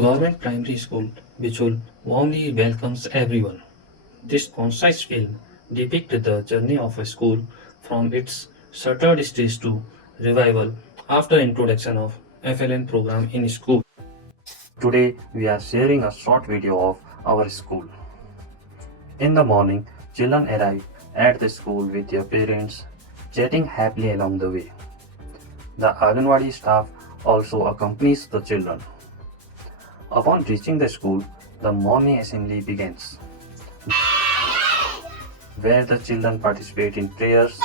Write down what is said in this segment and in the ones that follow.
Government Primary School, Bichul, warmly welcomes everyone. This concise film depicts the journey of a school from its shuttered stage to revival after introduction of FLN program in school. Today we are sharing a short video of our school. In the morning, children arrive at the school with their parents, chatting happily along the way. The Anganwadi staff also accompanies the children. Upon reaching the school, the morning assembly begins, where the children participate in prayers,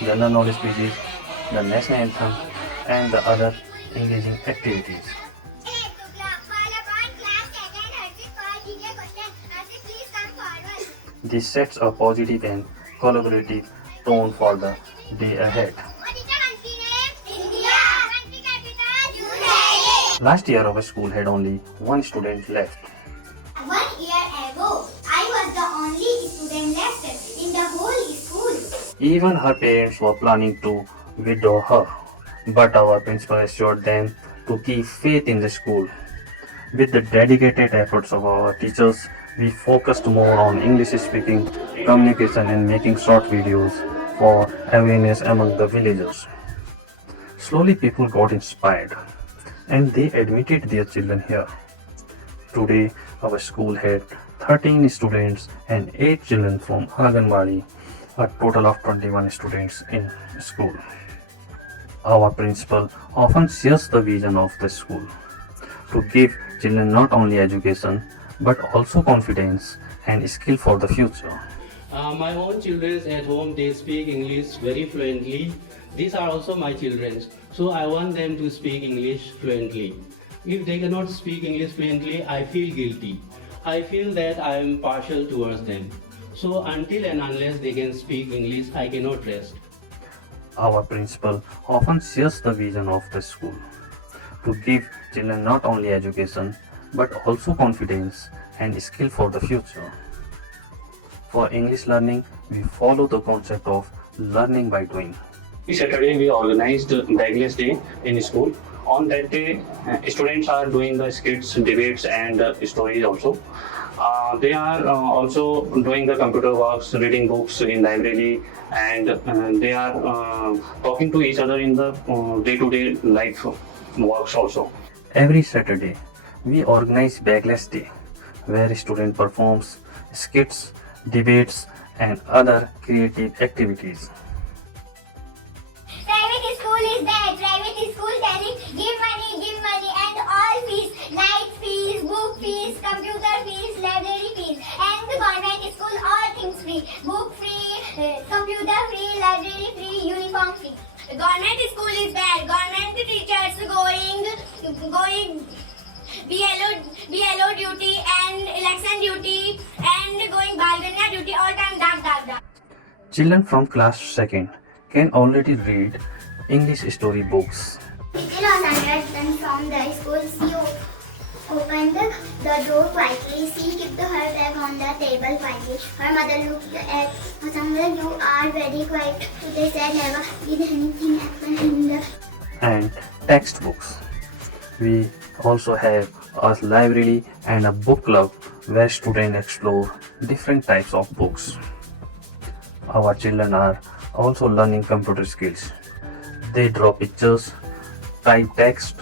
general knowledge quizzes, the national anthem, and the other engaging activities. This sets a positive and collaborative tone for the day ahead. Last year, our school had only one student left. 1 year ago, I was the only student left in the whole school. Even her parents were planning to withdraw her, but our principal assured them to keep faith in the school. With the dedicated efforts of our teachers, we focused more on English speaking, communication, and making short videos for awareness among the villagers. Slowly, people got inspired and they admitted their children here. Today, our school had 13 students and 8 children from Anganwadi, a total of 21 students in school. Our principal often shares the vision of the school to give children not only education but also confidence and skill for the future. My own children at home, they speak English very fluently. These are also my children, so I want them to speak English fluently. If they cannot speak English fluently, I feel guilty. I feel that I am partial towards them. So until and unless they can speak English, I cannot rest. Our principal often shares the vision of the school to give children not only education but also confidence and skill for the future. For English learning, we follow the concept of learning by doing. This Saturday we organized Bagless Day in school. On that day, students are doing the skits, debates and stories also. They are also doing the computer works, reading books in library, and they are talking to each other in the day-to-day life works also. Every Saturday, we organize Bagless Day, where student performs skits, debates, and other creative activities. Private school is bad. Private school telling give money and all fees, light fees, book fees, computer fees, library fees. And the government school all things free. Book free, computer free, library free, uniform free. The government school is bad. Government teachers going BLO duty and election duty and going Balgania duty all time dark. Children from class 2nd can already read English story books. Little Sandra from the school, she opened the door quietly. She kept her bag on the table quietly. Her mother looked at Sandra. You are very quiet. They said never did anything happen in the... And textbooks. We also have a library and a book club where students explore different types of books. Our children are also learning computer skills. They draw pictures, type text,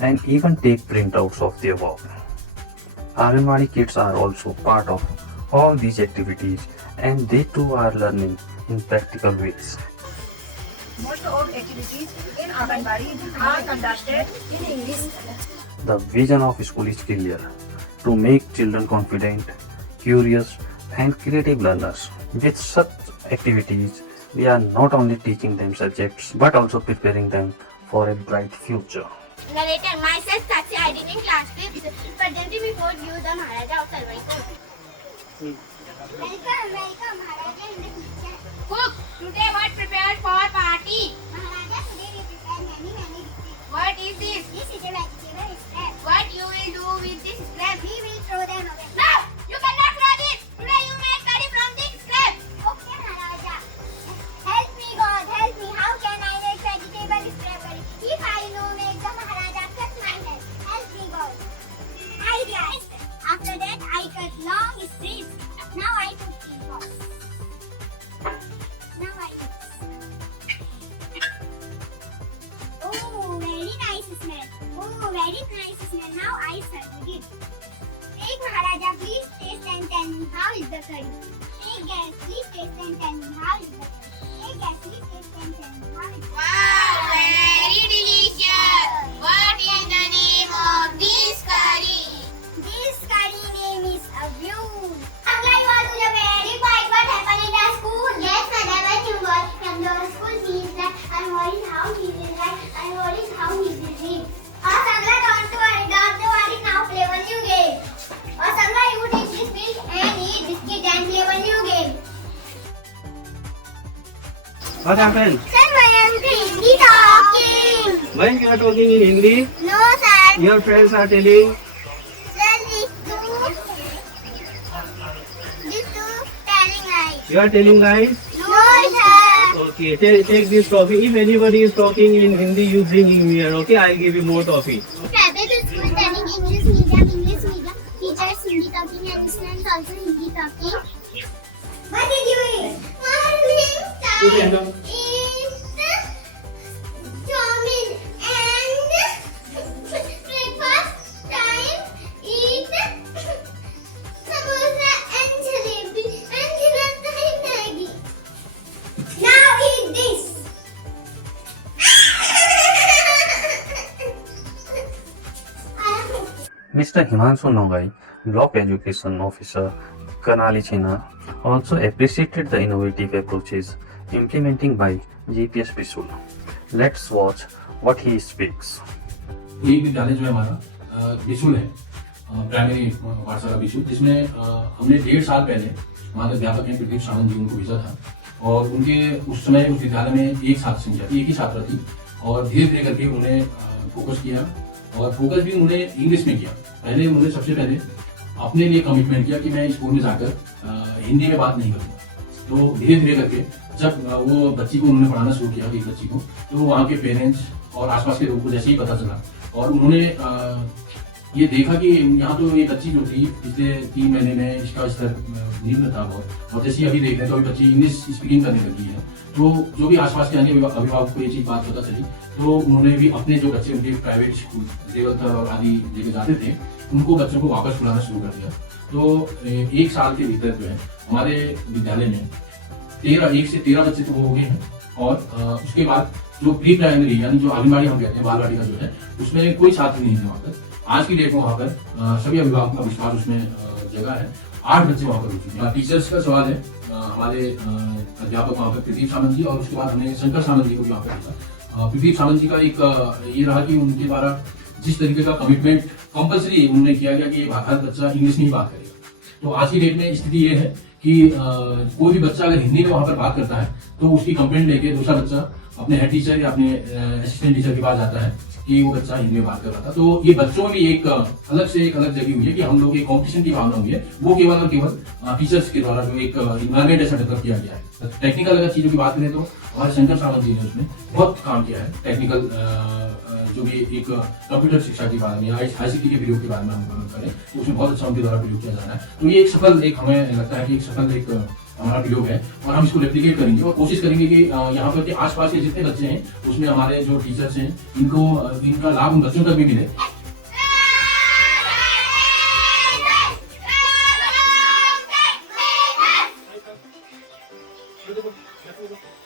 and even take printouts of their work. Anganwadi kids are also part of all these activities and they too are learning in practical ways. Most of activities in Anganwadi are conducted in English. The vision of school is clear: to make children confident, curious, and creative learners. With such activities, we are not only teaching them subjects but also preparing them for a bright future. Narrator, myself Sakshi, I did in class 5th, presenting before you the Maharaja of Sarvaikul. Welcome, Maharaja in the kitchen. Cook, today what prepared for party? Maharaja, today we prepare many dishes. What is this? This is a vegetable scrap. What you will do with this scrap? We will throw them away. No! You cannot throw this! Today you make curry from this scrap! Okay, Maharaja. curry. Hey guys, please taste and tell me how is the curry. Hey guys, please taste and tell me how is the curry. Wow, very delicious. What is the name of this curry? This curry name is Abdul. Uncle, you want to the very point what happened in the school? Yes, madam, when you got from the school, he is like, and what is how he is like, and what is how he is doing. Or Samla, don't worry, what is now play one new game. Or Samla, you take this fish and eat biscuit and play one new game. What happened? Sir, my uncle Hindi talking. Why you are talking in Hindi? No, sir. Your friends are telling. Sir, this two telling lies. You are telling lies. No, sir. Okay, take this toffee. If anybody is talking in Hindi, you bring him here. Okay, I'll give you more toffee. Private school telling English medium. Teachers Hindi talking and students also Hindi talking. What did you eat? Morning time is chomin and breakfast time is samosa and jalebi and dinner time Maggi. Now eat this. Mr. Himanshu Nongai, Block Education Officer, Karnali China, also appreciated the innovative approaches implementing by GPS Bisul. Let's watch what he speaks. ये विद्यालय जो है हमारा बिशुल है, primary पाठशाला बिशुल, जिसमें हमने 1.5 साल पहले हमारे अध्यापक हैं प्रदीप सावंत जी उनको भेजा था और उनके उस समय उस विद्यालय में एक छात्र संख्या थी, एक ही छात्रा थी और धीरे धीरे करके उन्होंने फोकस किया और फोकस भी उन्होंने इंग्लिश में किया। पहले उन्होंने सबसे पहले अपने लिए कमिटमेंट किया कि मैं स्कूल में जाकर हिंदी में बात नहीं करूँगा। तो धीरे धीरे करके जब वो बच्ची को उन्होंने पढ़ाना शुरू किया, एक बच्ची को, तो वहाँ के पेरेंट्स और आसपास के लोगों को जैसे ही पता चला और उन्होंने ये देखा कि यहाँ तो ये बच्ची जो थी पिछले 3 महीने में इसका स्तर निम्न था बहुत, और जैसे अभी देख रहे हैं तो अभी बच्ची इंग्लिश स्पीकिंग करने लगी है। तो जो भी आसपास के अन्य अभिभावक को ये चीज़ बात पता चली तो उन्होंने भी अपने जो बच्चे उनके प्राइवेट स्कूल देवलकर और आदि जगह जाते थे उनको बच्चों को वापस बुलाना शुरू कर दिया। तो 1 साल के भीतर जो है हमारे विद्यालय में 1 से 13 बच्चे तो हो गए हैं और उसके बाद जो प्री प्राइमरी यानी जो आंगनबाड़ी हम कहते हैं बाल वाटिका जो है उसमें कोई छात्र नहीं है वहाँ पर। आज की डेट में वहाँ पर सभी अभिभावकों का विश्वास उसमें जगह है। 8 बच्चे वहाँ पर हो चुके हैं। टीचर्स का सवाल है, हमारे अध्यापक वहाँ पर प्रदीप सावंत जी और उसके बाद हमने शंकर सावंत जी को भी वहाँ पर भेजा। प्रदीप सावंत जी का एक ये रहा कि उनके द्वारा जिस तरीके का कमिटमेंट कंपल्सरी उन्होंने किया गया कि हर बच्चा इंग्लिश में ही बात करेगा। तो आज की डेट में स्थिति ये है कि कोई भी बच्चा अगर हिंदी में वहाँ पर बात करता है तो उसकी कंप्लेंट लेके दूसरा बच्चा अपने हेड टीचर या अपने असिस्टेंट टीचर के पास जाता है कि वो बच्चा हिंदी में बात कर रहा था। तो ये बच्चों में भी एक अलग जगह हुई है कि हम लोग एक कॉम्पिटिशन की भावना हुई है, वो केवल और केवल टीचर्स के द्वारा जो एक इन्वायरमेंट ऐसा डेवलप किया गया है। टेक्निकल अगर चीजों की बात करें तो हमारे शंकर सावंत जी ने उसमें बहुत काम किया है। टेक्निकल जो भी एक कंप्यूटर शिक्षा के बारे में या ICT के प्रयोग के बारे में हम करें तो उसमें बहुत अच्छा उनके द्वारा प्रयोग किया जा रहा है। तो ये एक सफल हमें लगता है कि एक सफल हमारा प्रयोग है और हम इसको रेप्लिकेट करेंगे और कोशिश करेंगे कि यहाँ पर के आसपास के जितने बच्चे हैं उसमें हमारे जो टीचर्स हैं इनका लाभ उन बच्चों तक भी मिले। Thank you.